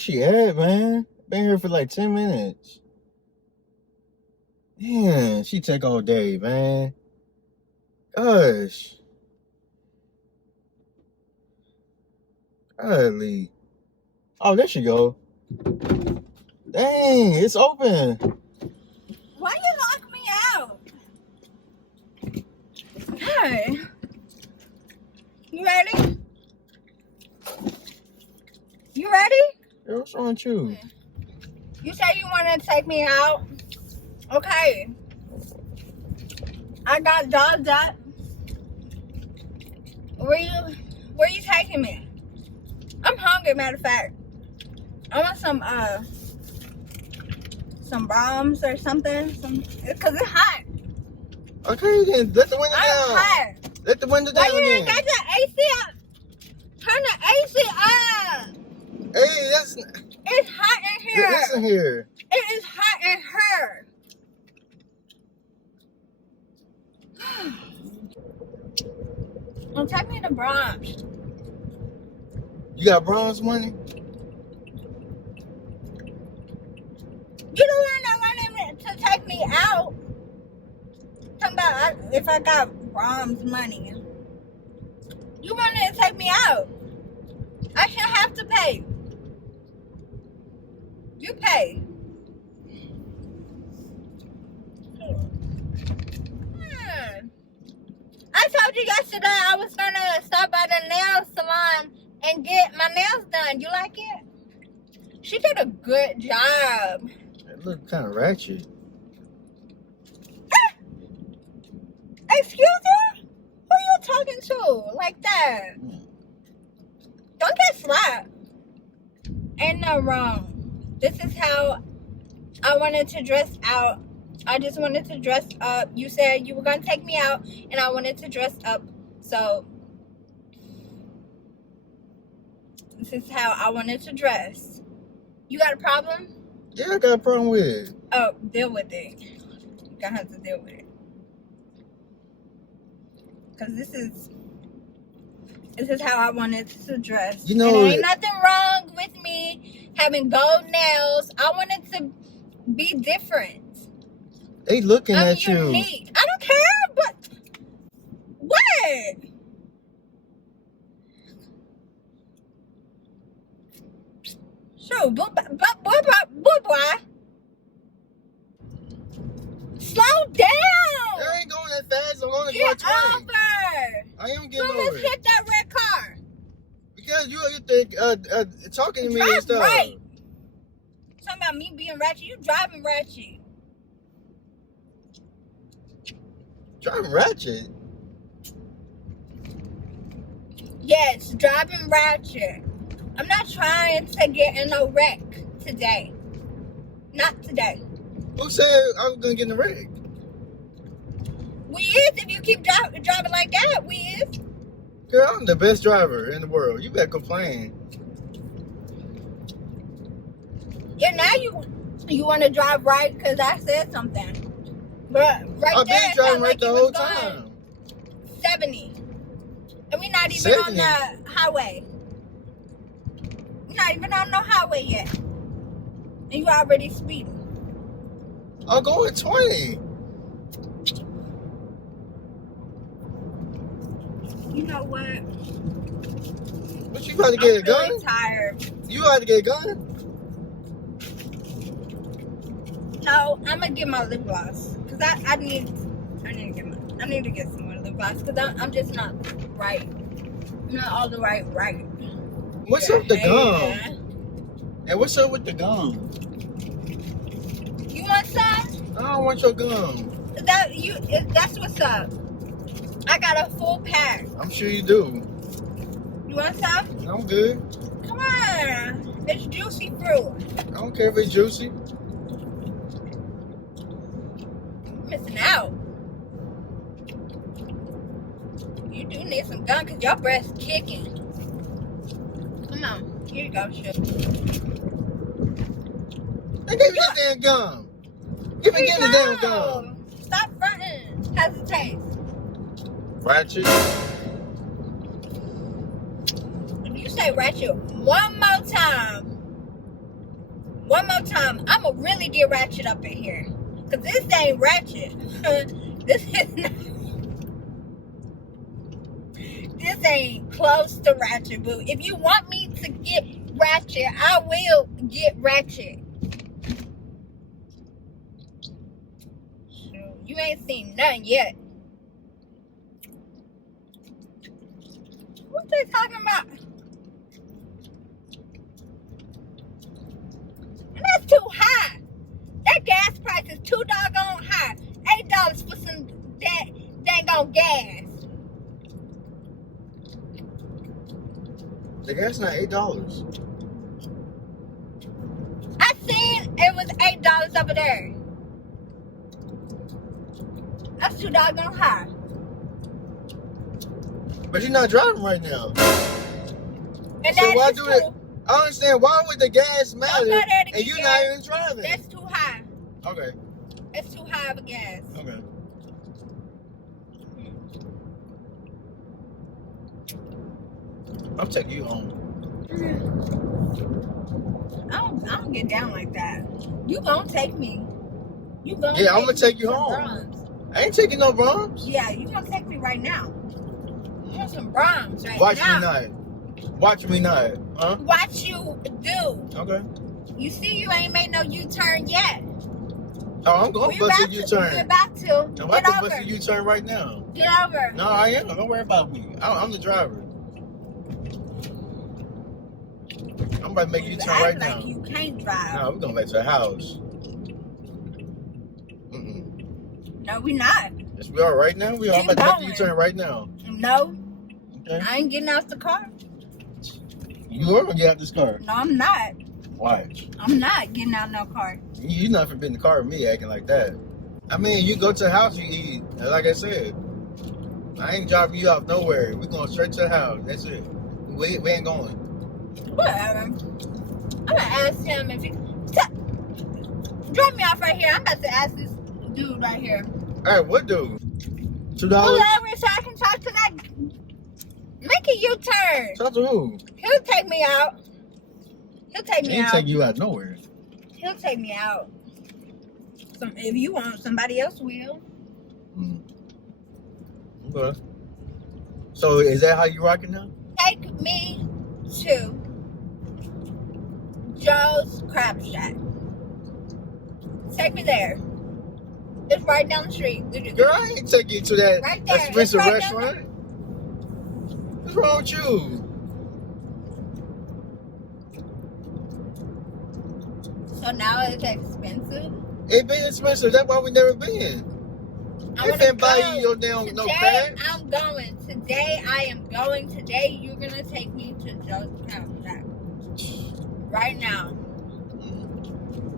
Where's she at, man? Been here for like 10 minutes. Man, she take all day, man. Gosh. Golly. Oh, there she go. Dang, it's open. Why you lock me out? Hey. You ready? You ready? Girl, what's wrong with you? You say you want to take me out? Okay. I got dogs up. Where you taking me? I'm hungry, matter of fact. I want some bombs or something. Cause it's hot. Okay, then let the window down. Hot. Let the window down. Why you then. ain't got the AC up? Turn the AC up. Hey, that's. It's hot in here. Listen here. It is hot in here. Don't take me to brunch. You got bronze money? You the one that wanted to take me out. Talking about if I got Brahms money. You wanted to take me out. I shouldn't have to pay. You pay. I told you yesterday I was gonna stop by the nail salon and get my nails done. You like it? She did a good job. It look kind of ratchet. Excuse me? Who you talking to like that? Don't get slapped. Ain't no wrong. This is how I wanted to dress out. I just wanted to dress up. You said you were going to take me out, and I wanted to dress up. So, this is how I wanted to dress. You got a problem? Yeah, I got a problem with it. Oh, deal with it. You're going to have to deal with it. Because this is how I wanted to dress. You know, and there ain't nothing wrong with me having gold nails. I wanted to be different. They looking I'm at you. unique. I don't care, but what? Sure, boy. Slow down. I ain't going that fast. I'm going to go Get 20. over. I am getting So over let's it. hit that red car. Because you're talking to me and Drive stuff. right. Talking about me being ratchet. You driving ratchet. Driving ratchet? Yes, driving ratchet. I'm not trying to get in a wreck today. Not today. Who said I was going to get in the wreck? We is if you keep driving like that. We is. Girl, I'm the best driver in the world. You better complain. Yeah, now you want to drive right because I said something. But right I've there, been it driving sounded right like the you whole was going time. 70. And we're not even 70? on the highway. We're not even on no highway yet. And you already speeding. I'm going 20. You know what? What, you about to get a gun? I'm really tired. You about to get a gun? No, I'm gonna get my lip gloss because I need to get some more lip gloss because I'm just not right. I'm not all the right. What's up with the gum? And what's up with the gum? You want some? I don't want your gum. That's what's up. I got a full pack. I'm sure you do. You want some? I'm good. Come on. It's juicy fruit. I don't care if it's juicy. Missing out. You do need some gum because your breath's kicking. Come on. Here you go, sugar. They gave you that damn gum. Give me the damn gum. Stop fronting. How's it taste? Ratchet. If you say ratchet one more time, One more time. I'ma really get Ratchet up in here. Cause this ain't Ratchet. This is not. This ain't close to Ratchet, boo. If you want me to get Ratchet, I will get Ratchet. You ain't seen nothing yet. What they talking about? And that's too high. That gas price is too doggone high. $8 for some dang on gas. The gas not $8. I seen it was $8 over there. That's too doggone high. But you're not driving right now. And So why that is do too. it? I don't understand. Why would the gas matter? Don't go there to And get you're gas. not even driving. That's too high. Okay. It's too high of a gas. Okay. I'm taking you home. I don't get down like that. You gonna take me. You gonna Yeah, I'm take gonna take me you to home. Brahms. I ain't taking no bombs. Yeah, you gonna take me right now. You want some Brahms right Watch now. me not. Watch me not. Huh? Watch you do. Okay. You see you ain't made no U-turn yet. Oh, I'm going to bust a U-turn. We're about to. I'm about Get to over. bust a U-turn right now. Get over. No, I am. Don't worry about me. I'm the driver. I'm about to make a You U-turn act right like now. you can't drive. No, we're going back to the house. Mm-mm. No, we not. Yes, we are right now. We are Keep about to make the going. U-turn right now. No, Okay. I ain't getting out the car. You are going to get out this car. No, I'm not. Why? I'm not getting out no car. You're not finna be in the car with me acting like that. I mean, you go to the house, you eat. Like I said, I ain't dropping you off nowhere. We going straight to the house. That's it. We ain't going. Whatever. I'm gonna ask him if he drop me off right here. I'm about to ask this dude right here. All right, what dude? $2? Whoever, so I can talk to that. Make a U-turn. Talk to who? He'll take me out. He'll take He me ain't out. take you out nowhere. He'll take me out. If you want, somebody else will. Okay. So is that how you rocking now? Take me to Joe's Crab Shack. Take me there. It's right down the street. Girl, I ain't taking you to that Right there. expensive It's right restaurant. What's wrong with you? So now it's expensive? It been expensive. That's why we never been. I They wanna can't buy go. you your damn no Today crabs. I'm going. Today I am going. Today you're gonna take me to Joe's Crab Shack. Right now.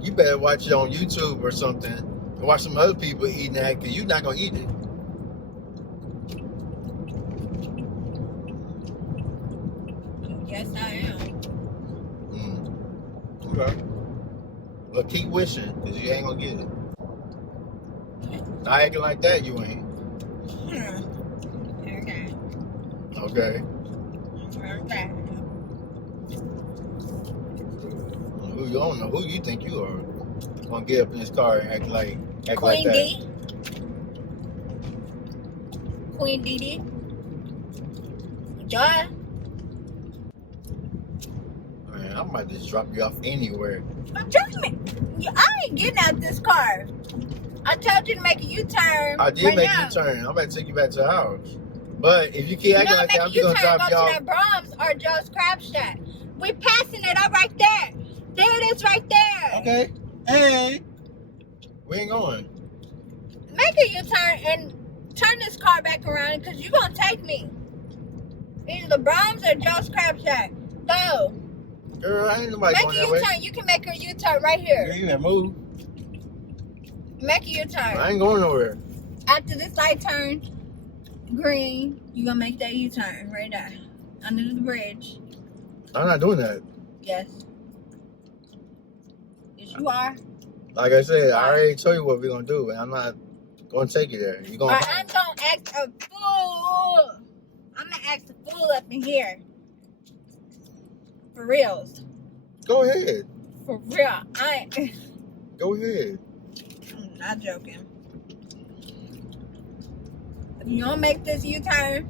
You better watch it on YouTube or something. And watch some other people eating that, because you're not going to eat it. Yes, I am. Okay. Well, keep wishing, because you ain't going to get it. Not acting like that, you ain't. Okay. Okay. Okay. Who you don't know who you think you are. Gonna get up in this car and act like Queen that. D. Queen Dee. Joy. Man, I might just drop you off anywhere. Trust me. I ain't getting out this car. I told you to make a U-turn. I did right make now. a U-turn. I'm about to take you back to the house. But if you keep acting like that, I'm make a just gonna U-turn, drop go you to off. that Brahms or Joe's Crab Shack. We're passing it up right there. There it is right there. Okay. Hey. We ain't going. Make a U-turn and turn this car back around because you're going to take me. Either the Brahms or Joe's Crab Shack. Go. Girl, I ain't nobody Make going a that way. U-turn. You can make a U-turn right here. Girl, you can move. Make a U-turn. I ain't going nowhere. After this light turns green, you're going to make that U-turn right there. Under the bridge. I'm not doing that. Yes. Yes, you are. Like I said, I already told you what we're gonna do, and I'm not gonna take you there. You're gonna. Or I'm going to act a fool. I'm going to act a fool up in here. For reals. Go ahead. For real, I ain't. Go ahead. I'm not joking. If you don't make this U-turn,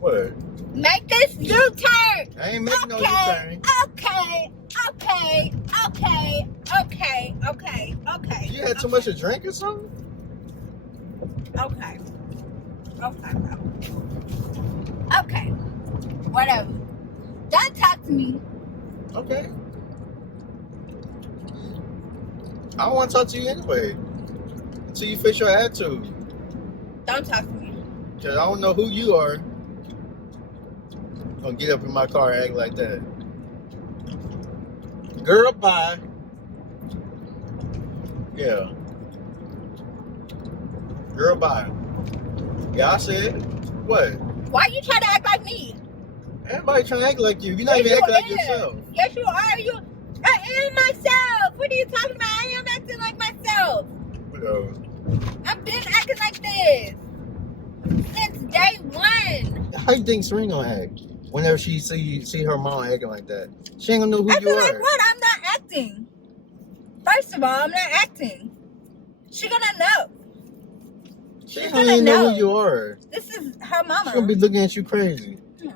What? make this U-turn. I ain't making no Okay, U-turn. okay. You had too much to drink or something? Okay. Whatever. Don't talk to me. Okay. I don't want to talk to you anyway. Until you fix your attitude. Don't talk to me. Because I don't know who you are. Gonna get up in my car and act like that. Girl, bye. Yeah. Girl, bye. Yeah, I said. What? Why you trying to act like me? Everybody trying to act like you. You're not Yes, even acting you like is. yourself. Yes, you are. I am myself. What are you talking about? I am acting like myself. Whatever. I've been acting like this since day one. How you think Serena gonna act whenever she see her mom acting like that? She ain't gonna know who Acting you like are. what? I'm not acting. First of all, I'm not acting. She gonna know. She She's don't gonna even know know. who you are. This is her mama. She's gonna be looking at you crazy. Yeah.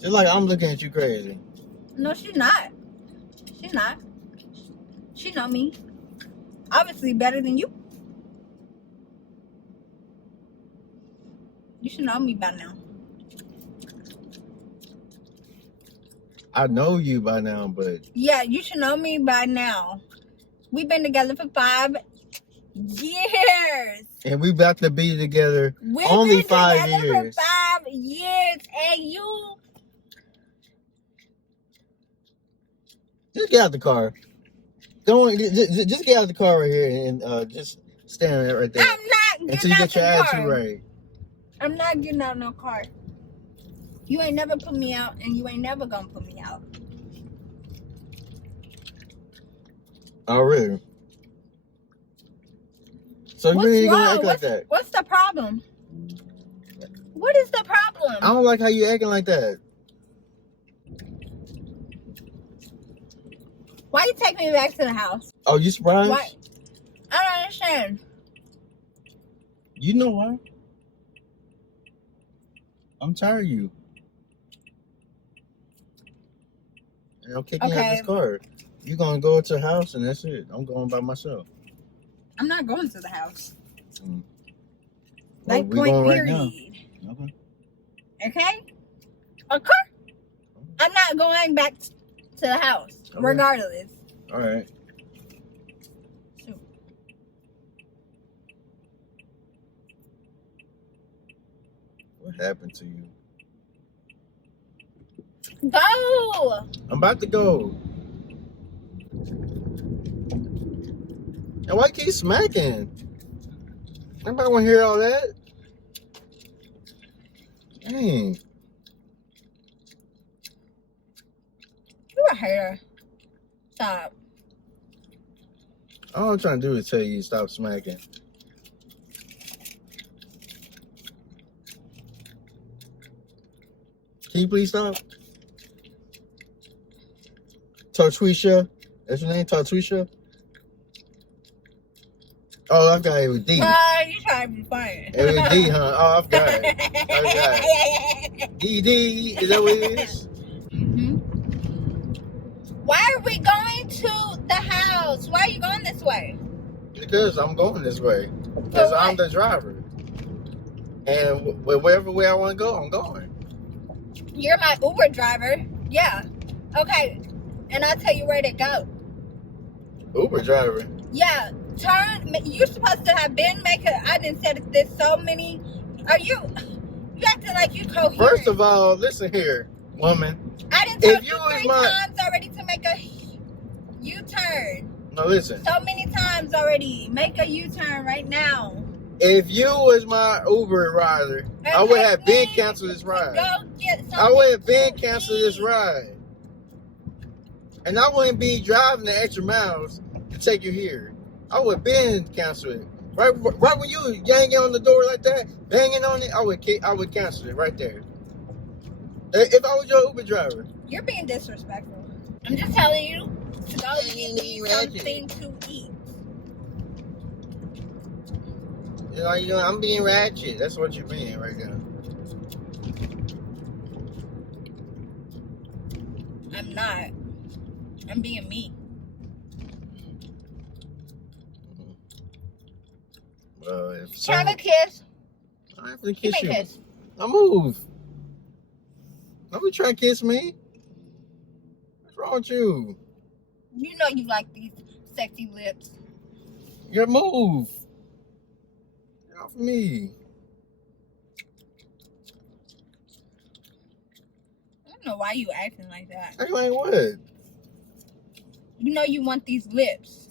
Just like I'm looking at you crazy. No, she's not. She's not. She know me. Obviously better than you. You should know me by now. I know you by now, but Yeah, you should know me by now. We've been together for 5 years. and we about to be together We've only been 5 together years. for 5 years, and you. Just get out the car. Don't just get out the car right here and just stand right there I'm not until getting you out get your the attitude car. right. I'm not getting out no car. You ain't never put me out, and you ain't never gonna put me out. Oh really? So you What's really gonna wrong? act like that? What's the problem? What is the problem? I don't like how you acting like that. Why you take me back to the house? Oh, you surprised? Why? I don't understand. You know why? I'm tired of you. And I'm kicking you out this car. You gonna go to the house and that's it. I'm going by myself. I'm not going to the house. Well, Like we point going period. Right now. Okay. Okay? I'm not going back to the house, Okay. regardless. All right. Shoot. What happened to you? Go! I'm about to go. And why you keep smacking? Nobody want to hear all that. Dang. You a hater. Stop. All I'm trying to do is tell you to stop smacking. Can you please stop? Tartwisha? That's your name, Tartwisha? Oh, I forgot it was D. You trying to be funny. It was D, huh? Oh, I forgot it. I forgot it. D, is that what it is? Mm-hmm. Why are we going to the house? Why are you going this way? Because I'm going this way. Because I'm the driver. And wherever way I want to go, I'm going. You're my Uber driver. Yeah. Okay. And I'll tell you where to go. Uber driver? Yeah. Turn. You're supposed to have been making. I didn't say this so many. Are you? You acting like you coherent. First of all, listen here, woman. I didn't tell If you you was 3 my- times already to make a U-turn. No, listen. So many times already. Make a U-turn right now. If you was my Uber rider, I would have been canceled this ride. Go get something. I would have been to canceled this eat. ride. And I wouldn't be driving the extra miles to take you here. I would have been canceled it. Right when you yanking on the door like that, banging on it, I would cancel it right there. If I was your Uber driver. You're being disrespectful. I'm just telling you to go Yeah, get you me need Ratchet. something to eat. You know, I'm being ratchet. That's what you're being right now. I'm not. I'm being me. Have a kiss. I have to Give kiss me you. a kiss. I move. Don't be trying to kiss me. What's wrong with you? You know you like these sexy lips. You gotta move. Get off me. I don't know why you acting like that. Act like what? You know you want these lips.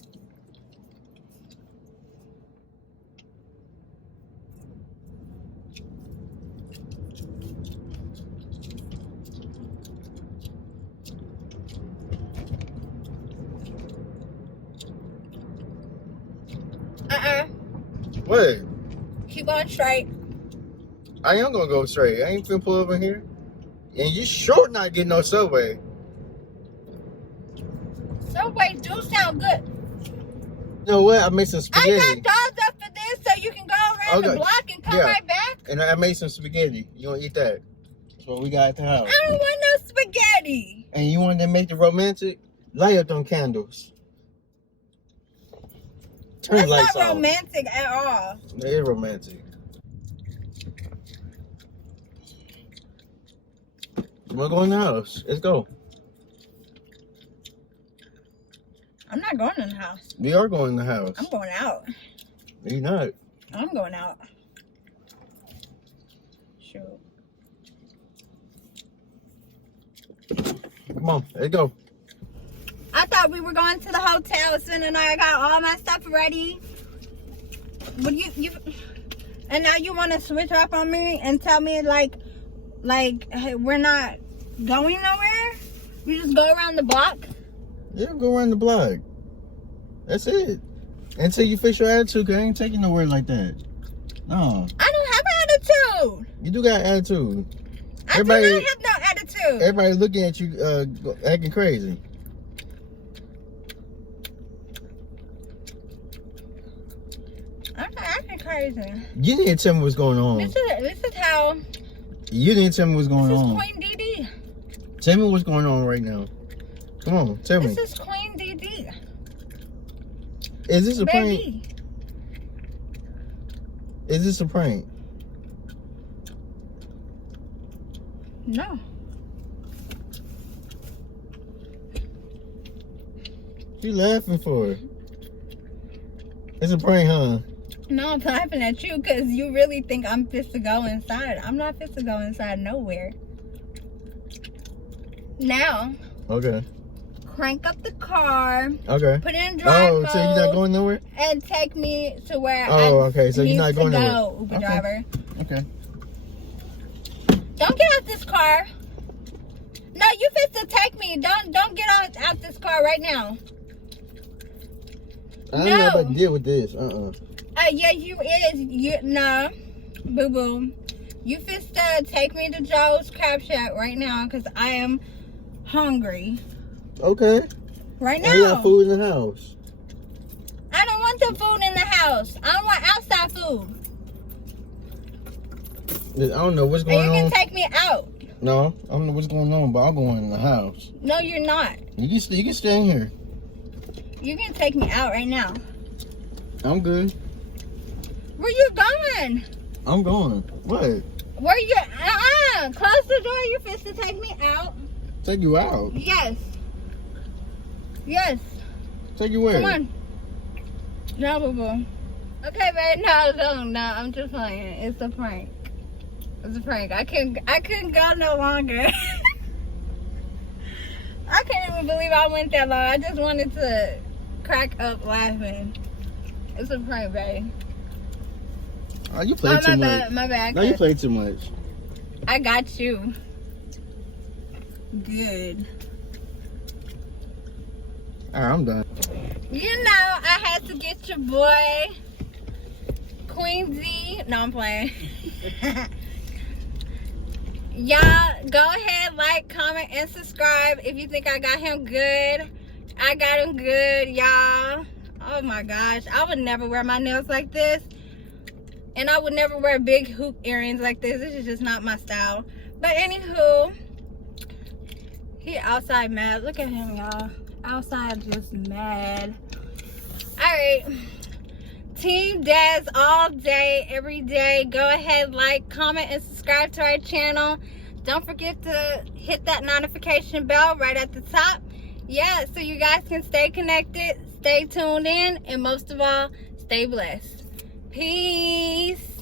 What? Keep going straight. I am gonna go straight. I ain't finna pull over here. And you sure not getting no Subway. Subway do sound good. You know what? I made some spaghetti. I got dogs up for this so you can go around the block and come right back. And I made some spaghetti. You wanna eat that? That's what we got at the house. I don't want no spaghetti. And you want to make the romantic? Light up them candles. Turn the lights That's not off. romantic at all. It is romantic. We'll go in the house. Let's go. I'm not going in the house. We are going in the house. I'm going out. You're not. I'm going out. Shoot. Come on, let's go. I thought we were going to the hotel soon, and I got all my stuff ready. But you, and now you want to switch up on me and tell me like, hey, we're not going nowhere. We just go around the block. Yeah, go around the block. That's it. Until you fix your attitude, cause I ain't taking nowhere like that. No. I don't have attitude. You do got attitude. I do not have no attitude. Everybody looking at you, acting crazy. I'm not acting crazy. You need to tell me what's going on. This is how. You need to tell me what's going This is on. Queen DD. Tell me what's going on right now. Come on, tell me. This is Queen DD. Is this a prank? Baby. Is this a prank? No. You laughing for? It's a prank, huh? No, I'm laughing at you because you really think I'm fit to go inside. I'm not fit to go inside nowhere. Now. Okay. Crank up the car. Okay. Put it in drive mode. Oh, so you're not going nowhere? And take me to where okay. So you're not going to nowhere. go, Uber driver. Okay. Don't get out this car. No, you fit to take me. Don't get out this car right now. I don't know if I can deal with this. Yeah, you is. Nah. Boo boo. You fit to take me to Joe's Crab Shack right now because I am hungry. Okay. Right now. I got food in the house. I don't want the food in the house. I don't want outside food. I don't know what's going And you on. can take me out. No, I don't know what's going on, but I'm going in the house. No, you're not. You can stay in here. You can take me out right now. I'm good. Where you going? I'm going. What? Where you? Close the door. You fit to take me out. Take you out? Yes. Yes. Take you where? Come on. No, boo boo. Okay, babe. No. I'm just playing. It's a prank. It's a prank. I couldn't go no longer. I can't even believe I went that long. I just wanted to crack up laughing. It's a prank, babe. Oh, you played too much. My bad. No, you played too much. I got you. Good. Alright, I'm done. You know, I had to get your boy, Queen Z. No, I'm playing. Y'all, go ahead, like, comment, and subscribe if you think I got him good. I got him good, y'all. Oh my gosh, I would never wear my nails like this. And I would never wear big hoop earrings like this. This is just not my style. But anywho, he outside mad. Look at him, y'all. Outside just mad. Alright. Team Des all day, every day. Go ahead, like, comment, and subscribe to our channel. Don't forget to hit that notification bell right at the top. Yeah, so you guys can stay connected, stay tuned in, and most of all, stay blessed. Peace.